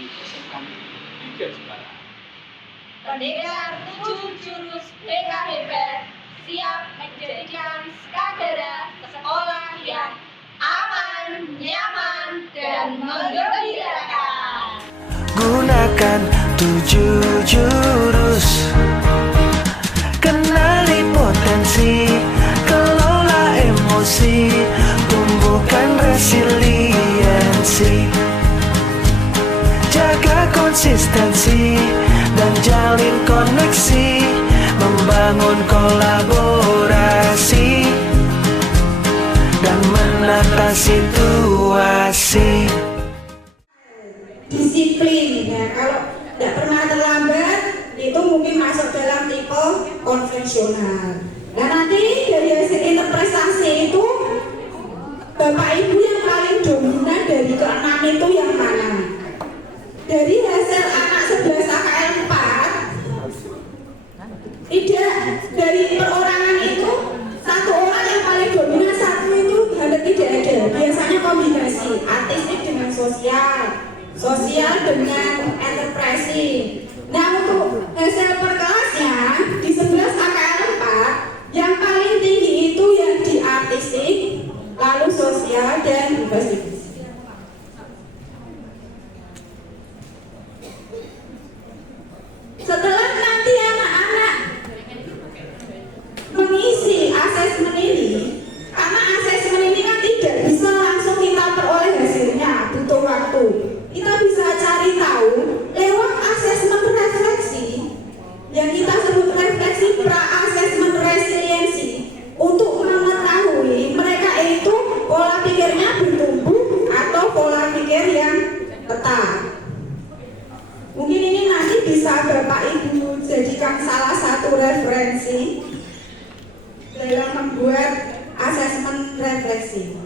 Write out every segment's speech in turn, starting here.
di SMK 3 Jepara. Pendekar 7 jurus PKBP siap menjadikan Skagera sekolah yang aman, nyaman, dan menggembirakan. Gunakan 7 jurus, kenali potensi, kelola emosi, tumbuhkan resiliensi, jaga konsistensi dan jalin koneksi, membangun kolaborasi dan menata situasi. Disiplin ya, kalau tidak pernah terlambat itu mungkin masuk dalam tipe konvensional. Nah nanti dari hasil interpretasi itu Bapak Ibu yang paling dominan dari keenam itu yang mana? Dari hasil anak 11 AKL 4 tidak, dari perorangan itu satu orang yang paling dominan, satu itu hampir tidak ada. Biasanya kombinasi artistik dengan sosial, sosial dengan enterprise. Nah untuk hasil per kelasnya di 11 AKL 4 yang paling tinggi itu yang di artistik, lalu sosial dan investigasi. Setelah nanti anak-anak mengisi asesmen ini, karena asesmen ini kan tidak bisa langsung kita peroleh hasilnya, butuh waktu. Kita bisa cari tahu lewat asesmen refleksi yang kita sebut refleksi pra-asesmen resiliensi, untuk mengetahui mereka itu pola pikirnya bertumbuh atau pola pikir yang tetap. Mungkin ini nanti bisa Bapak Ibu jadikan salah satu referensi dalam membuat asesmen refleksi.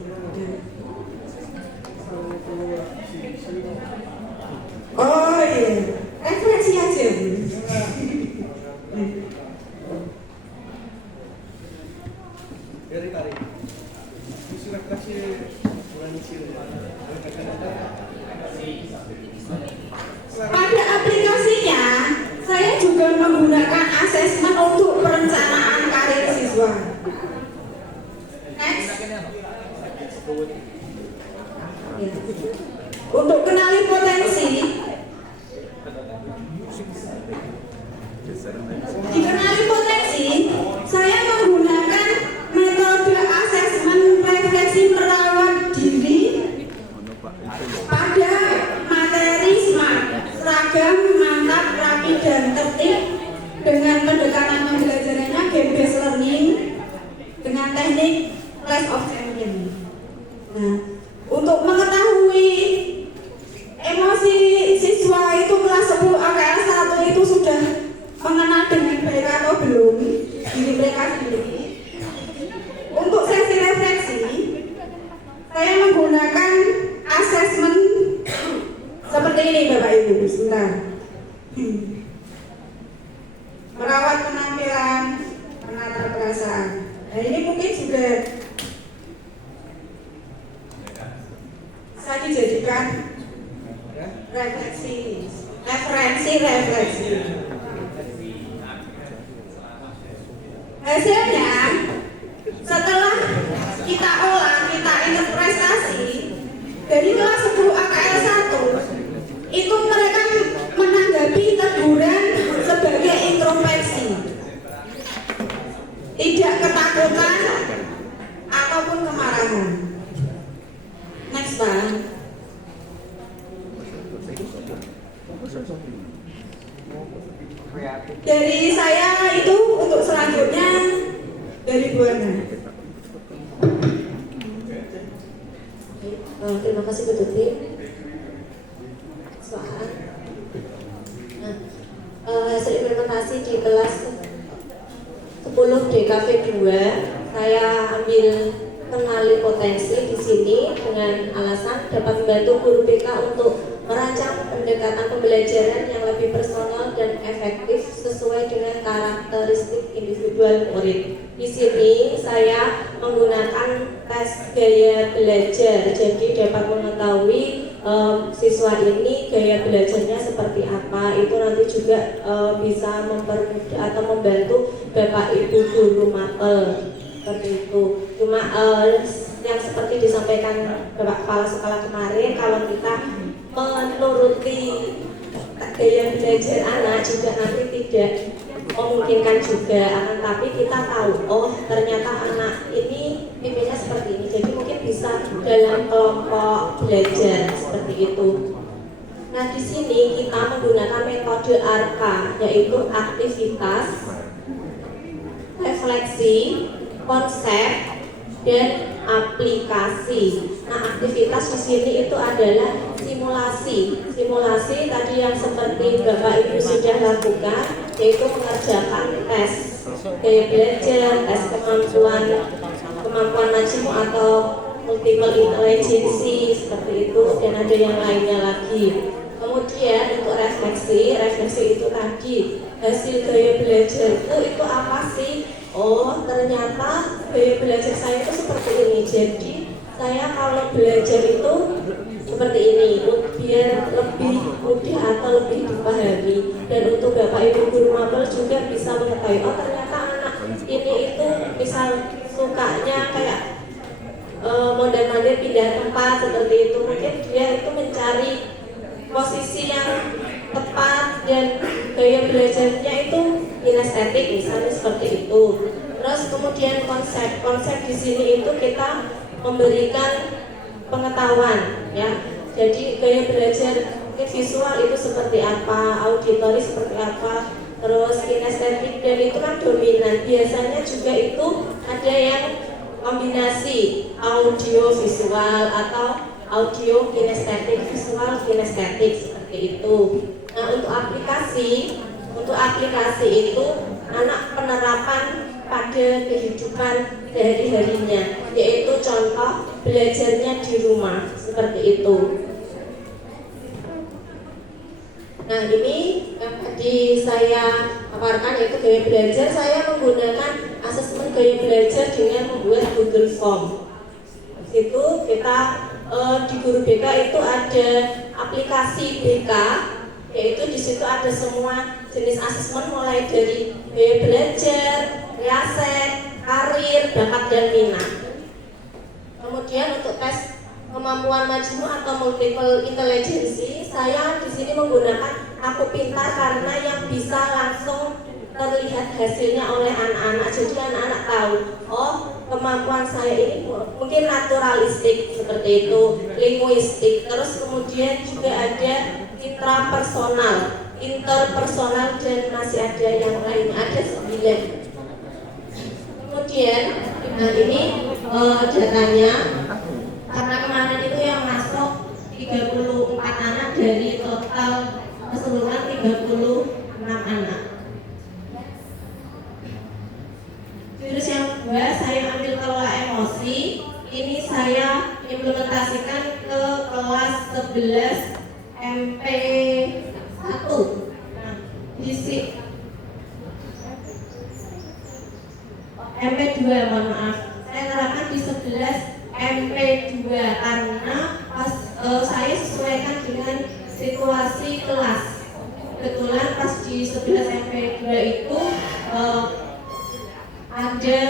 Oh iya, refleksi aja Bu. Pada aplikasinya, saya juga menggunakan asesmen untuk perencanaan karir siswa. Next. Ya. Untuk kenali potensi, dikenali potensi, saya menggunakan metode asesmen refleksi merawat diri pada materi SMART, seragam, mantap, rapi, dan tertib, dengan pendekatan pembelajarannya game-based learning dengan teknik Clash of Champions. Nah, untuk mengetahui emosi siswa itu kelas 10 AKL 1 itu sudah mengenal dengan baik atau belum diri mereka sendiri. Untuk sesi refleksi, saya menggunakan asesmen seperti ini Bapak Ibu. Sebentar. Merawat penampilan, menata perasaan. Nah ini mungkin juga bisa dijadikan referensi refleksi. Hasilnya setelah kita olah, kita interpretasi dari kelas 10 AKL 1 itu mereka menanggapi teguran sebagai introspeksi, tidak ketakutan ataupun kemarahan. Next Pak. Dari saya itu untuk selanjutnya dari Bu Ana. Terima kasih Bu Tuti. Hasil implementasi di kelas 10 DKV 2 saya ambil kenali potensi di sini dengan alasan dapat membantu guru BK untuk merancang pendekatan pembelajaran yang lebih personal dan efektif sesuai dengan karakteristik individual murid. Di sini saya menggunakan tes gaya belajar, jadi dapat mengetahui siswa ini gaya belajarnya seperti apa, itu nanti juga bisa mempermudah atau membantu Bapak Ibu guru mapel seperti itu. Cuma yang seperti disampaikan Bapak Kepala Sekolah kemarin, kalau kita menuruti gaya belajar anak juga nanti tidak memungkinkan juga, akan tapi kita tahu oh ternyata anak ini pimpinnya seperti ini, jadi mungkin bisa dalam kelompok belajar seperti itu. Nah di sini kita menggunakan metode ARKA, yaitu aktivitas, refleksi, konsep, dan aplikasi. Nah aktivitas di sini itu adalah simulasi. Simulasi tadi yang seperti Bapak Ibu sudah lakukan, yaitu mengerjakan tes gaya belajar, tes kemampuan majmuk atau multiple intelligence seperti itu, dan ada yang lainnya lagi. Kemudian untuk refleksi itu tadi hasil gaya belajar itu apa sih? Oh ternyata gaya belajar saya itu seperti ini. Jadi saya kalau belajar itu seperti ini, biar lebih mudah atau lebih dipahami. Dan untuk Bapak Ibu guru mapel juga bisa mengetahui oh ternyata anak ini itu misal sukanya kayak mondar-mandir pindah tempat seperti itu, mungkin dia itu mencari posisi yang tepat dan gaya belajarnya itu kinestetik misalnya seperti itu. Terus kemudian konsep di sini itu kita memberikan pengetahuan ya. Jadi gaya belajar visual itu seperti apa, auditori seperti apa, terus kinestetik, dan itu kan dominan. Biasanya juga itu ada yang kombinasi audio visual atau audio kinestetik, visual kinestetik seperti itu. Nah untuk aplikasi itu anak penerapan pada kehidupan sehari-harinya, yaitu contoh belajarnya di rumah seperti itu. Nah ini yang tadi saya paparkan yaitu gaya belajar. Saya menggunakan asesmen gaya belajar dengan membuat Google Form. Di situ kita di Guru BK itu ada aplikasi BK, yaitu di situ ada semua jenis asesmen mulai dari gaya belajar, riaset, karir, bakat dan minat. Kemudian untuk tes kemampuan majmuk atau multiple intelligence, saya di sini menggunakan Aku Pintar karena yang bisa langsung terlihat hasilnya oleh anak-anak. Jadi anak-anak tahu, oh kemampuan saya ini mungkin naturalistik seperti itu, linguistik. Terus kemudian juga ada interpersonal dan masih ada yang lain, ada 9. Kemudian nah ini datanya, karena kemarin itu yang masuk 34 anak dari total keseluruhan 36 anak. Terus yang kedua saya ambil kelola emosi. Ini saya implementasikan ke kelas 11 MP1. Nah, di MP2 mohon maaf. Saya terapkan di 11 MP2 karena pas saya sesuaikan dengan situasi kelas. Kebetulan pas di 11 MP2 itu ada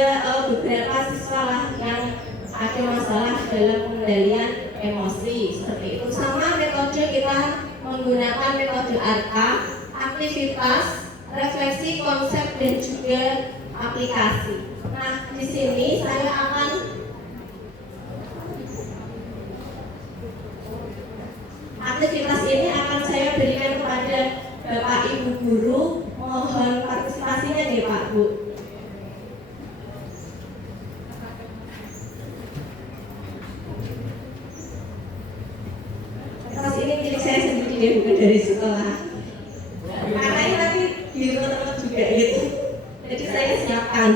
beberapa siswa lah yang ada masalah dalam pengendalian emosi seperti itu. Sama metode kita menggunakan metode ARKA, aktivitas, refleksi, konsep, dan juga aplikasi. Nah, di sini saya akan aktivitas ini akan saya berikan kepada Bapak Ibu guru. Mohon partisipasinya nih Pak Bu. Aktivitas ini milik saya sendiri ya, bukan dari sekolah. Karena ini nanti di teman-teman juga gitu. Jadi saya siapkan.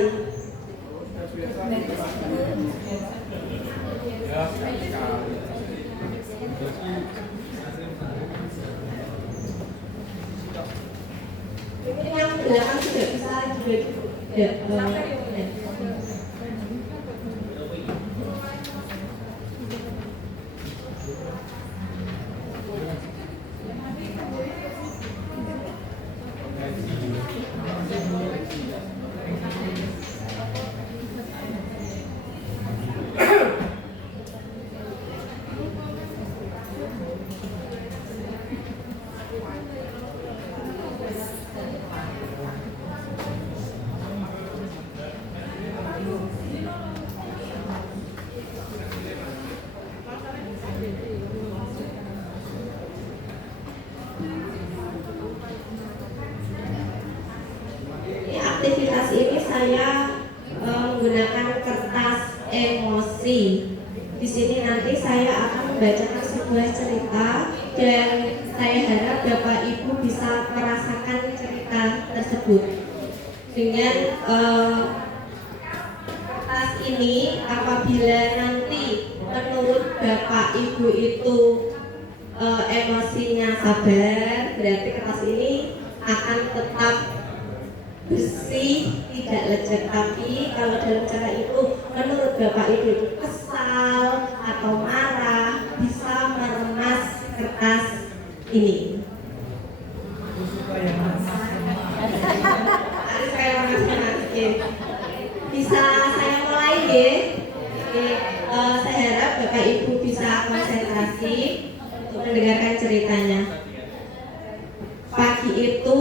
Ini yang belakang sudah bisa juga menggunakan kertas emosi. Di sini nanti saya akan membacakan sebuah cerita dan saya harap Bapak Ibu bisa merasakan cerita tersebut. Dengan kertas ini, apabila nanti menurut Bapak Ibu itu emosinya sabar, berarti kertas ini akan tetap bersih, tidak lecek. Tapi kalau dalam cara itu menurut Bapak Ibu itu kesal atau marah, bisa meremas kertas ini. Harus kayak remas-remas. Bisa saya mulai ya? Saya harap Bapak Ibu bisa konsentrasi untuk mendengarkan ceritanya. Pagi itu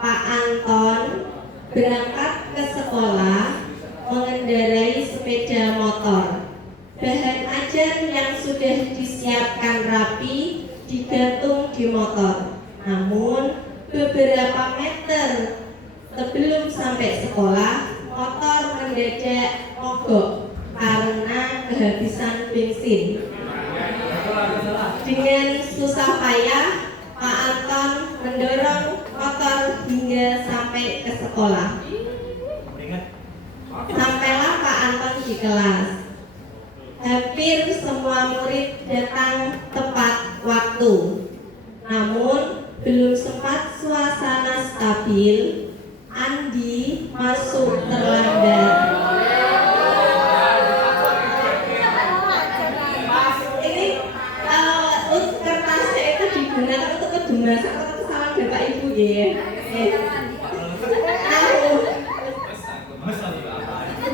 Pak Anton berangkat ke sekolah mengendarai sepeda motor. Bahan ajar yang sudah disiapkan rapi digantung di motor. Namun beberapa meter sebelum sampai sekolah, motor mendadak mogok karena kehabisan bensin. Dengan susah payah, Pak Anton mendorong motor hingga sampai ke sekolah. Sampailah Pak Anton di kelas. Hampir semua murid datang tepat waktu. Namun belum sempat suasana stabil, Andi masuk terlambat. Ini kertasnya itu digunakan untuk kedemasan atau kesalahan Bapak Ibu ya.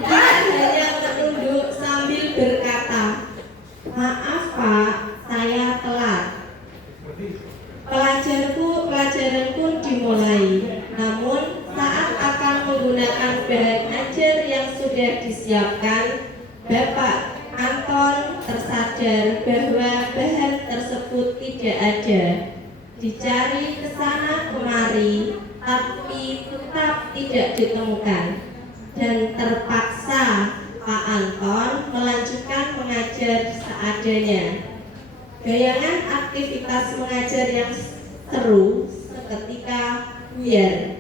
Dia hanya menunduk sambil berkata, "Maaf Pak, saya telat." Pelajaran pun dimulai. Namun saat akan menggunakan bahan ajar yang sudah disiapkan, Bapak Anton tersadar bahwa bahan tersebut tidak ada. Dicari ke sana kemari, tapi tetap tidak ditemukan. Dan terpaksa Pak Anton melanjutkan mengajar seadanya. Bayangan aktivitas mengajar yang seru seketika buyar.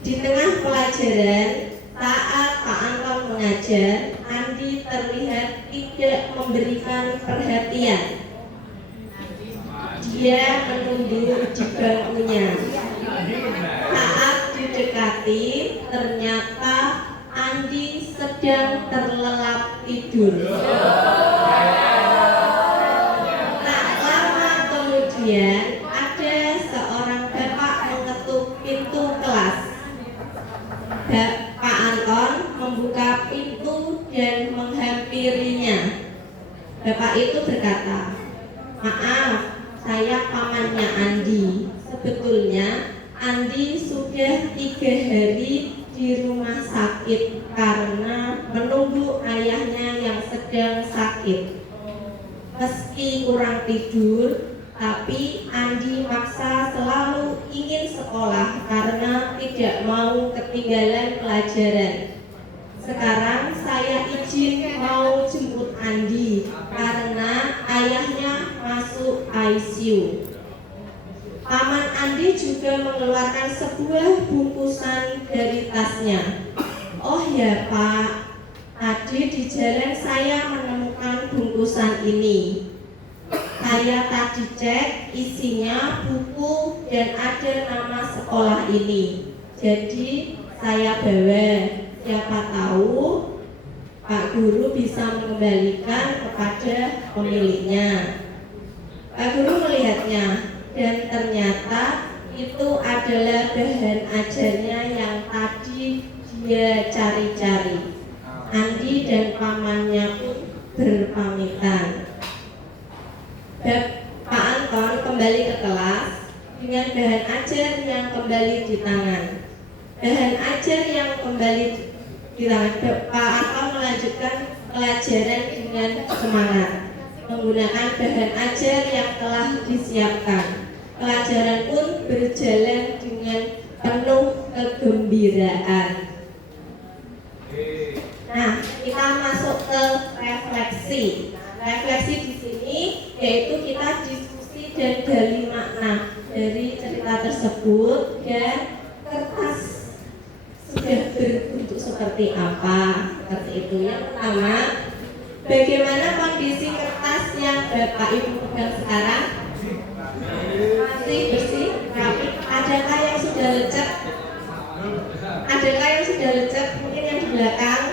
Di tengah pelajaran, saat Pak Anton mengajar, Andi terlihat tidak memberikan perhatian. Dia menunduk di bangkunya. Saat didekati, ternyata Andi sedang terlelap tidur. Tak lama kemudian, ada seorang bapak mengetuk pintu kelas. Pak Anton membuka pintu dan menghampirinya. Bapak itu berkata, "Maaf, saya pamannya Andi. Sebetulnya Andi sudah 3 hari di rumah sakit karena menunggu ayahnya yang sedang sakit. Meski kurang tidur, tapi Andi maksa selalu ingin sekolah karena tidak mau ketinggalan pelajaran. Sekarang saya izin mau jemput Andi karena ayahnya masuk ICU." Paman Andi juga mengeluarkan sebuah bungkusan dari tasnya. "Oh ya Pak, tadi di jalan saya menemukan bungkusan ini. Saya tadi cek isinya buku dan ada nama sekolah ini. Jadi saya bawa. Siapa tahu Pak Guru bisa mengembalikan kepada pemiliknya." Pak Guru melihatnya dan ternyata itu adalah bahan ajarnya yang tadi dia cari-cari. Andi dan pamannya pun berpamitan. Pak Anton kembali ke kelas dengan bahan ajar yang kembali di tangan. Bahan ajar yang kembali di tangan, Pak Anton melanjutkan pelajaran dengan semangat menggunakan bahan ajar yang telah disiapkan. Pelajaran pun berjalan dengan penuh kegembiraan. kita masuk ke refleksi. Refleksi di sini yaitu kita diskusi dan gali makna dari cerita tersebut dan kertas sudah berbentuk seperti apa. Seperti itu. Yang pertama, bagaimana kondisi kertas yang Bapak Ibu pegang sekarang? Masih bersih, rapi. Adakah yang sudah lecek? Adakah yang sudah lecek? Mungkin yang di belakang.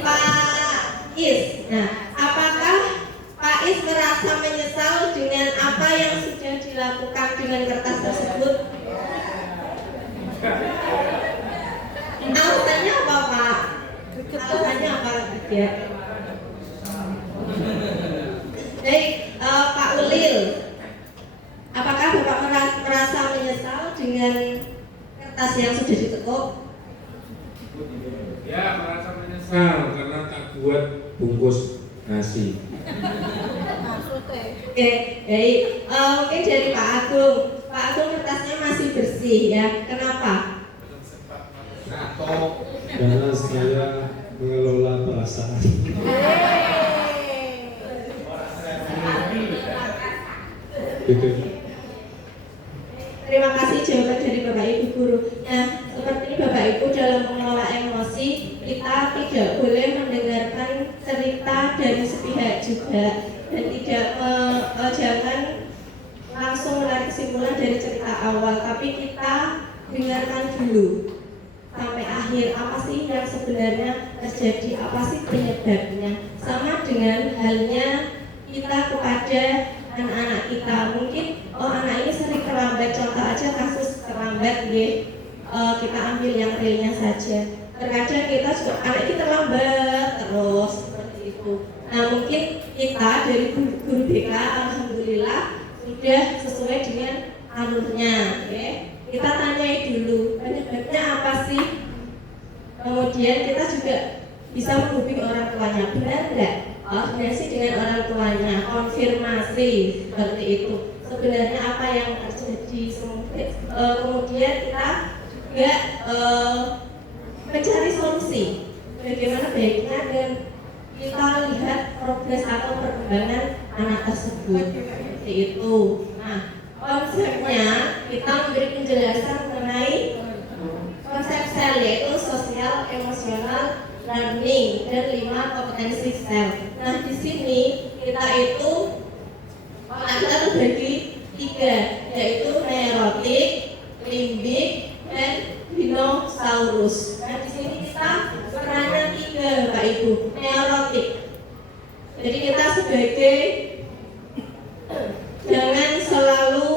Pak Is. Nah, apakah Pak Is merasa menyesal dengan apa yang sudah dilakukan dengan kertas tersebut? Alasannya apa, Pak? Alasannya apa? Ya. Baik, Pak Ulil. Apakah Bapak merasa menyesal dengan kertas yang sudah ditekuk? Ya, merasa menyesal karena tak buat bungkus nasi. Oke, baik. Mungkin dari Pak Agung. Pak Agung kertasnya masih bersih ya. Kenapa? Karena saya mengelola perasaan. Gitu. Terima kasih jawaban dari Bapak Ibu Guru. Nah, seperti Bapak Ibu dalam mengelola emosi, kita tidak boleh mendengarkan cerita dari sepihak juga dan tidak jangan langsung menarik kesimpulan dari cerita awal, tapi kita dengarkan dulu sampai akhir apa sih yang sebenarnya terjadi, apa sih penyebabnya. Sama dengan halnya kita kepada anak-anak kita, mungkin anak ini sering terlambat, contoh aja kasus terlambat ya, kita ambil yang realnya saja. Terkadang kita juga anak kita terlambat terus seperti itu. Nah, mungkin kita dari guru BK alhamdulillah sudah sesuai dengan alurnya ya. Kita tanyai dulu penyebabnya apa sih, kemudian kita juga bisa menghubungi orang tuanya, benar enggak? Koordinasi dengan orang tuanya, konfirmasi seperti itu. Sebenarnya apa yang terjadi, kemudian kita juga mencari solusi. Bagaimana baiknya dan kita lihat progres atau perkembangan anak tersebut. Seperti itu. Nah, konsepnya kita memberi penjelasan mengenai konsep sel yaitu sosial, emosional, learning dan 5 kompetensi sel. Nah, di sini kita itu ada terbagi 3 yaitu neurotik, limbik dan dinosaurus. Nah, di sini kita peranan 3 Bapak Ibu. Neurotik. Jadi kita sebagai jangan selalu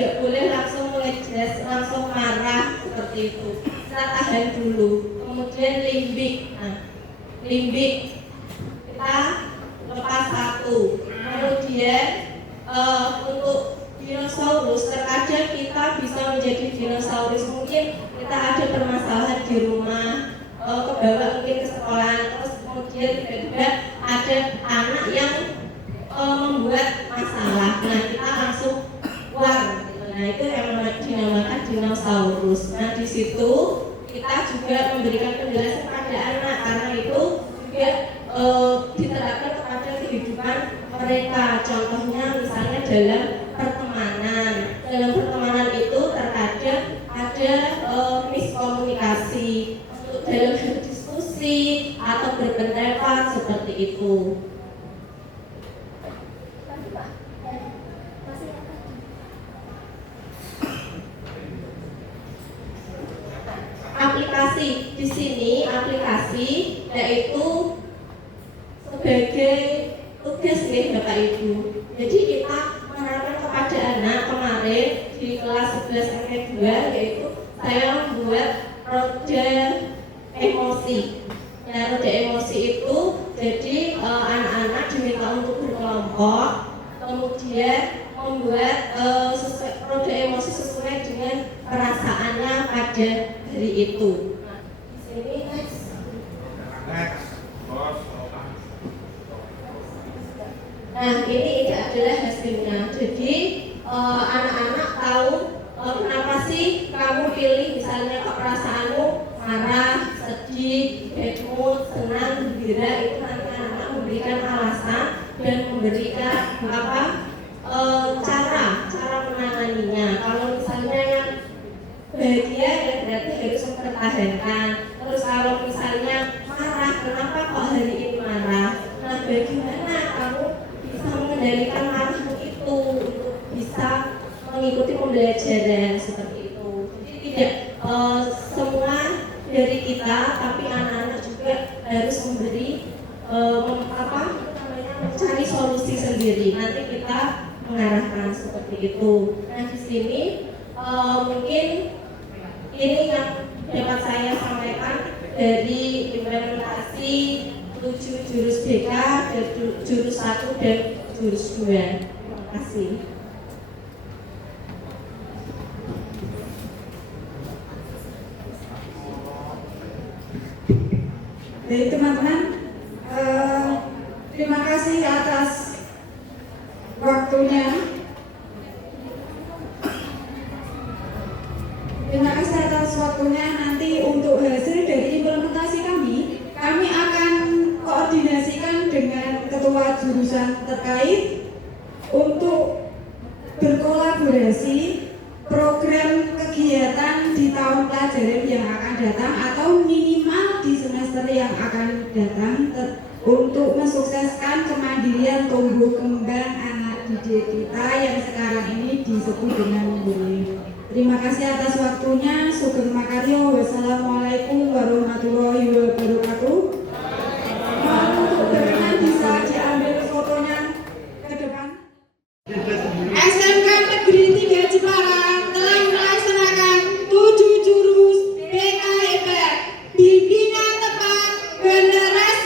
tidak boleh langsung ngejelas, langsung marah seperti itu. Kita tahan dulu. Kemudian limbik. Nah, limbik kita lepas 1. Kemudian untuk dinosaurus, terkadang kita bisa menjadi dinosaurus. Mungkin kita ada permasalahan di rumah, kebawa mungkin ke sekolah, terus kemudian tiba-tiba ada anak yang membuat masalah. Nah, kita langsung war. Nah, itu yang dinamakan dinosaurus. Nah, di situ kita juga memberikan penjelasan pada anak karena itu juga diterapkan kepada kehidupan mereka. Contohnya misalnya dalam pertemanan. Dalam pertemanan itu terkadang ada miskomunikasi dalam diskusi atau berpendapat seperti itu. Aplikasi di sini aplikasi yaitu sebagai tugas nih Bapak Ibu. Jadi kita menerapkan kepada anak kemarin di kelas 11 MK2 yaitu saya membuat roda emosi. Ya, roda emosi itu jadi anak-anak diminta untuk berkelompok, kemudian membuat roda emosi sesuai dengan perasaannya pada hari itu. Nah, di sini next. Nah, ini adalah hasilnya. Jadi anak kamu pilih misalnya perasaanmu marah, sedih, bad mood, senang, gembira, itu nanti anak memberikan alasan dan memberikan cara menanganinya. Kalau misalnya yang bahagia ya berarti harus mempertahankan. Terus kalau misalnya marah, kenapa kok hari ini marah? Nah, bagaimana kamu bisa mengendalikan marahmu itu untuk bisa mengikuti pembelajaran seperti itu. Jadi tidak semua dari kita, tapi anak-anak juga harus memberi mencari solusi sendiri. Nanti kita mengarahkan seperti itu. Nah, di sini mungkin ini yang dapat saya sampaikan dari implementasi 7 jurus BK, jurus 1 dan jurus 2. Terima kasih. Baik teman-teman, terima kasih atas waktunya. Terima kasih atas waktunya. Nanti untuk hasil dari implementasi kami akan koordinasikan dengan ketua jurusan terkait untuk berkolaborasi program kegiatan di tahun pelajaran yang akan datang atau minimal di semester yang akan datang untuk mensukseskan kemandirian tumbuh kembang anak didik kita yang sekarang ini disebut dengan bullying. Terima kasih atas waktunya. Sugeng makaryo. Wassalamualaikum warahmatullahi wabarakatuh. Untuk berkenan bisa diambil fotonya ke depan. SMK Negeri 3 Jepara telah melaksanakan 7 jurus BKIP. Dibina tepat generasi